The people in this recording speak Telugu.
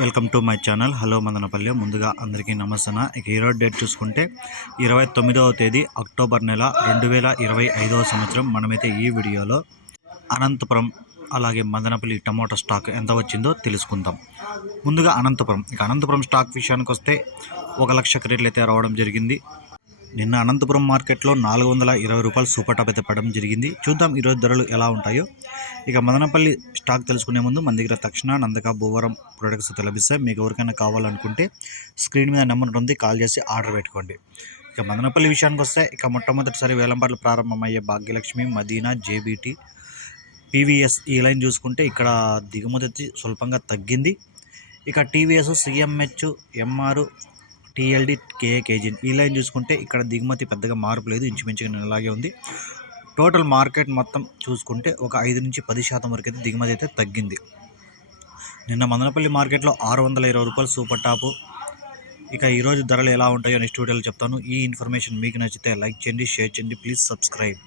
Welcome to my channel. Hello Madanapalli. ముందుగా అందరికీ నమస్తే ఇక ఈరోజు డేట్ చూసుకుంటే ఇరవై తొమ్మిదవ తేదీ అక్టోబర్ నెల రెండు వేల ఇరవై ఐదవ సంవత్సరం. మనమైతే ఈ వీడియోలో అనంతపురం అలాగే మదనపల్లి టమాటో స్టాక్ ఎంత వచ్చిందో తెలుసుకుందాం. ముందుగా అనంతపురం. ఇక అనంతపురం స్టాక్ విషయానికి వస్తే ఒక లక్ష క్రేట్లు అయితే రావడం జరిగింది. నిన్న అనంతపురం మార్కెట్లో నాలుగు వందల ఇరవై రూపాయలు సూపర్ టాప్ అయితే పడడం జరిగింది. చూద్దాం ఈరోజు ధరలు ఎలా ఉంటాయో. ఇక మదనపల్లి స్టాక్ తెలుసుకునే ముందు మన దగ్గర తక్షణ నందక భూవరం ప్రొడక్ట్స్ లభిస్తాయి. మీకు ఎవరికైనా కావాలనుకుంటే స్క్రీన్ మీద నెంబర్ ఉంటుంది. కాల్ చేసి ఆర్డర్ పెట్టుకోండి. ఇక మదనపల్లి విషయానికి వస్తే ఇక మొట్టమొదటిసారి వేలంపాట్లు ప్రారంభమయ్యే భాగ్యలక్ష్మి మదీనా జేబీటీ పీవీఎస్ ఈ లైన్ చూసుకుంటే ఇక్కడ దిగుమతి స్వల్పంగా తగ్గింది. ఇక TVS CMH MR TLD KA KG ఈ లైన్ చూసుకుంటే ఇక్కడ దిగుమతి పెద్దగా మార్పు లేదు. ఇంచుమించుగా అలాగే ఉంది. టోటల్ మార్కెట్ మొత్తం చూసుకుంటే ఒక ఐదు నుంచి పది శాతం వరకు అయితే దిగుమతి అయితే తగ్గింది. నిన్న మదనపల్లి మార్కెట్లో ఆరు వందల ఇరవై రూపాయలు సూపర్ టాపు. ఇక ఈరోజు ధరలు ఎలా ఉంటాయో నెక్స్ట్ వీడియోలో చెప్తాను. ఈ ఇన్ఫర్మేషన్ మీకు నచ్చితే లైక్ చేయండి షేర్ చేయండి. Please subscribe.